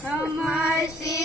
so much.